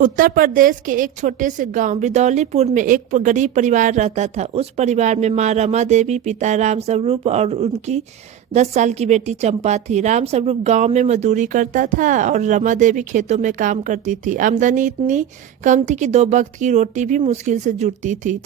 उत्तर प्रदेश के एक छोटे से गांव बिदौलीपुर में एक गरीब परिवार रहता था। उस परिवार में माँ रमा देवी, पिता राम स्वरूप और उनकी 10 साल की बेटी चंपा थी। राम स्वरूप गांव में मजदूरी करता था और रमा देवी खेतों में काम करती थी। आमदनी इतनी कम थी कि 2 वक्त की रोटी भी मुश्किल से जुटती थी।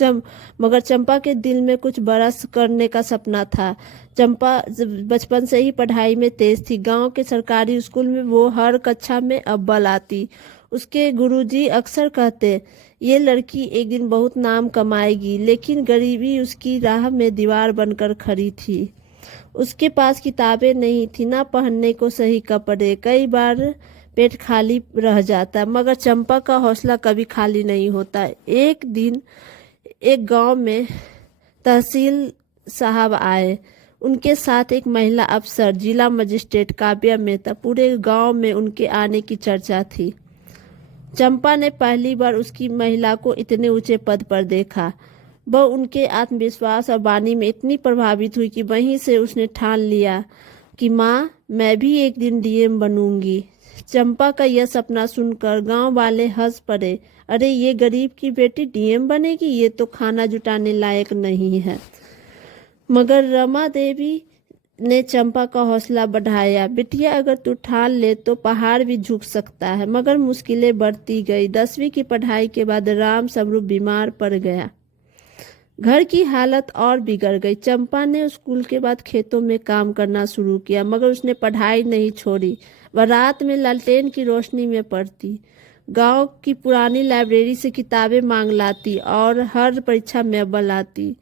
मगर चंपा के दिल में कुछ बड़ा करने का सपना था। चंपा बचपन से ही पढ़ाई में तेज थी। गांव के सरकारी स्कूल में वो हर कक्षा में अव्वल आती। उसके गुरुजी अक्सर कहते, ये लड़की एक दिन बहुत नाम कमाएगी। लेकिन गरीबी उसकी राह में दीवार बनकर खड़ी थी। उसके पास किताबें नहीं थी, ना पहनने को सही कपड़े। कई बार पेट खाली रह जाता, मगर चंपा का हौसला कभी खाली नहीं होता। एक दिन एक गांव में तहसील साहब आए। उनके साथ एक महिला अफसर, जिला मजिस्ट्रेट काव्या मेहता। पूरे गांव में उनके आने की चर्चा थी। चंपा ने पहली बार उसकी महिला को इतने ऊंचे पद पर देखा। वह उनके आत्मविश्वास और वाणी में इतनी प्रभावित हुई कि वहीं से उसने ठान लिया कि माँ, मैं भी एक दिन डीएम बनूंगी। चंपा का यह सपना सुनकर गांव वाले हंस पड़े। अरे, ये गरीब की बेटी डीएम बनेगी, ये तो खाना जुटाने लायक नहीं है। मगर रमा देवी ने चंपा का हौसला बढ़ाया। बिटिया, अगर तू ठान ले तो पहाड़ भी झुक सकता है। मगर मुश्किलें बढ़ती गई। 10वीं की पढ़ाई के बाद राम स्वरूप बीमार पड़ गया। घर की हालत और बिगड़ गई। चंपा ने स्कूल के बाद खेतों में काम करना शुरू किया, मगर उसने पढ़ाई नहीं छोड़ी। वह रात में लालटेन की रोशनी में पढ़ती, गांव की पुरानी लाइब्रेरी से किताबें मांग लाती और हर परीक्षा में अव्वल आती।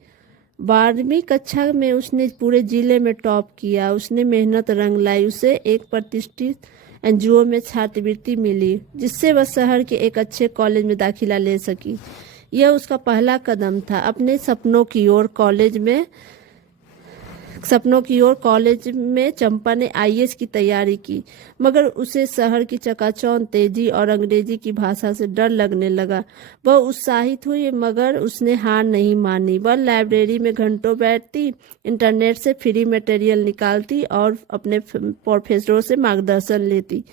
12वीं कक्षा में उसने पूरे जिले में टॉप किया। उसने मेहनत रंग लाई। उसे एक प्रतिष्ठित एनजीओ में छात्रवृत्ति मिली, जिससे वह शहर के एक अच्छे कॉलेज में दाखिला ले सकी। यह उसका पहला कदम था अपने सपनों की ओर। कॉलेज में चंपा ने आईएएस की तैयारी की, मगर उसे शहर की चकाचौंध, तेजी और अंग्रेजी की भाषा से डर लगने लगा। वह उत्साहित हुई, मगर उसने हार नहीं मानी। वह लाइब्रेरी में घंटों बैठती, इंटरनेट से फ्री मटेरियल निकालती और अपने प्रोफेसरों से मार्गदर्शन लेती।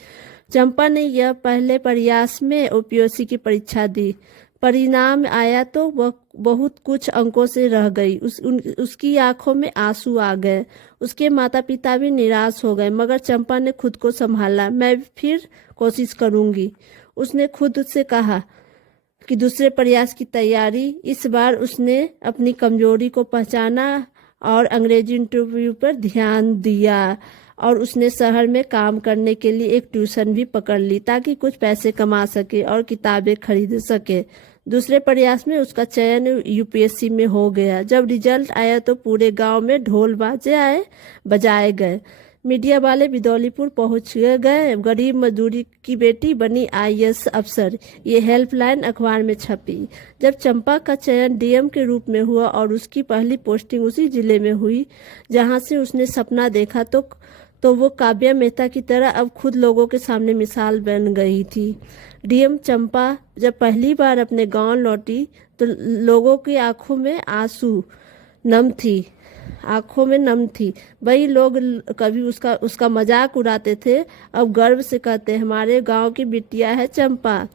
चंपा ने यह पहले प्रयास में ओपीएससी की परीक्षा दी। परिणाम आया तो वह बहुत कुछ अंकों से रह गई। उसकी आंखों में आंसू आ गए। उसके माता पिता भी निराश हो गए, मगर चंपा ने खुद को संभाला। मैं फिर कोशिश करूंगी, उसने खुद से कहा कि दूसरे प्रयास की तैयारी। इस बार उसने अपनी कमजोरी को पहचाना और अंग्रेजी इंटरव्यू पर ध्यान दिया, और उसने शहर में काम करने के लिए एक ट्यूशन भी पकड़ ली, ताकि कुछ पैसे कमा सके और किताबें खरीद सके। दूसरे प्रयास में उसका चयन यूपीएससी में हो गया। जब रिजल्ट आया तो पूरे गांव में ढोल बजाए गए। मीडिया वाले बिदौलीपुर पहुंच गए। गरीब मजदूरी की बेटी बनी आईएएस अफसर, ये हेल्पलाइन अखबार में छपी। जब चंपा का चयन डीएम के रूप में हुआ और उसकी पहली पोस्टिंग उसी जिले में हुई जहां से उसने सपना देखा, तो वो काव्या मेहता की तरह अब खुद लोगों के सामने मिसाल बन गई थी। डीएम चंपा जब पहली बार अपने गांव लौटी तो लोगों की आंखों में नम थी। वही लोग कभी उसका मजाक उड़ाते थे, अब गर्व से कहते, हमारे गांव की बिटिया है चंपा।